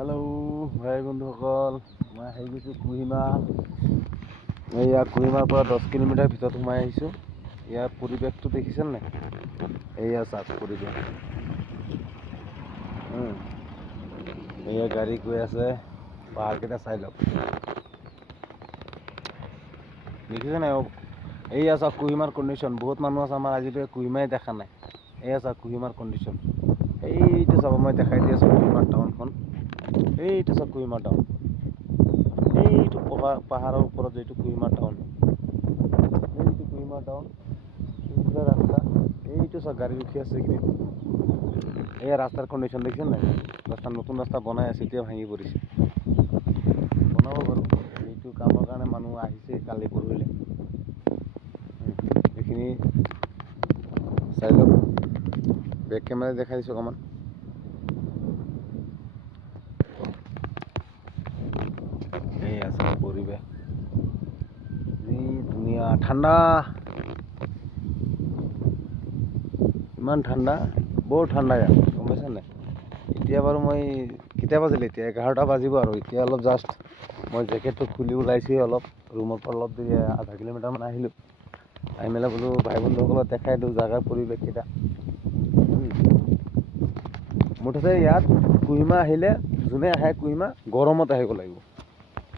Hello' ভাই বন্ধুসকল, মই আহি গৈছোঁ কুহিমাৰ। এইয়া কুহিমাৰ পৰা 10 কিলোমিটাৰ ভিতৰত সোমাই আহিছোঁ। ইয়াৰ পৰিৱেশটো দেখিছেনে নাই? এইয়া চাওক পৰিৱেশ। এইয়া গাড়ী গৈ আছে, পাহাৰকেইটা চাই লওক। দেখিছে নাই? এইয়া চাওক কুহিমাৰ কণ্ডিশ্যন। বহুত মানুহ আছে আমাৰ আজিলৈকে কুহিমাই দেখা নাই। এইয়া চাওক কুহিমাৰ কণ্ডিশ্যন। এইটো চাব, মই দেখাই দি আছোঁ কুহিমাৰ টাউনখন। এইটো চাওক কুহিমাৰ টাউন। এইটো পাহাৰৰ ওপৰত যিটো কুহিমাৰ টাউন, এইটো কুহিমাৰ টাউন। এইফালে ৰাস্তা, এইটো চাওক গাড়ী ৰখি আছে এইখিনিত। এইয়া ৰাস্তাৰ কণ্ডিশ্যন দেখিছে নাই? নতুন ৰাস্তা বনাই আছে, এতিয়া ভাঙি পৰিছে। বনাব বাৰু, এইটো কামৰ কাৰণে মানুহ আহিছে কালি পৰহিলে। এইখিনি চাই লওক, বেক কেমেৰা দেখাই দিছোঁ অকণমান। এই আছে পৰিৱেশ, যি ধুনীয়া, ঠাণ্ডা, ইমান ঠাণ্ডা, বৰ ঠাণ্ডা ইয়াত, গম পাইছে নাই? এতিয়া বাৰু মই কেতিয়া বাজিলে? এতিয়া 11টা বাজিব আৰু। এতিয়া অলপ জাষ্ট মই জেকেটটো খুলি ওলাইছোঁ অলপ, ৰুমৰ পৰা অলপ দেৰি আধা কিলোমিটাৰমান আহিলোঁ। আহি মেলি বোলো ভাই বন্ধুসকলক দেখাই দিওঁ জাগাৰ পৰিৱেশকেইটা। মুঠতে ইয়াত কুহিমা আহিলে, যোনে আহে কুহিমা গৰমত আহিব লাগিব।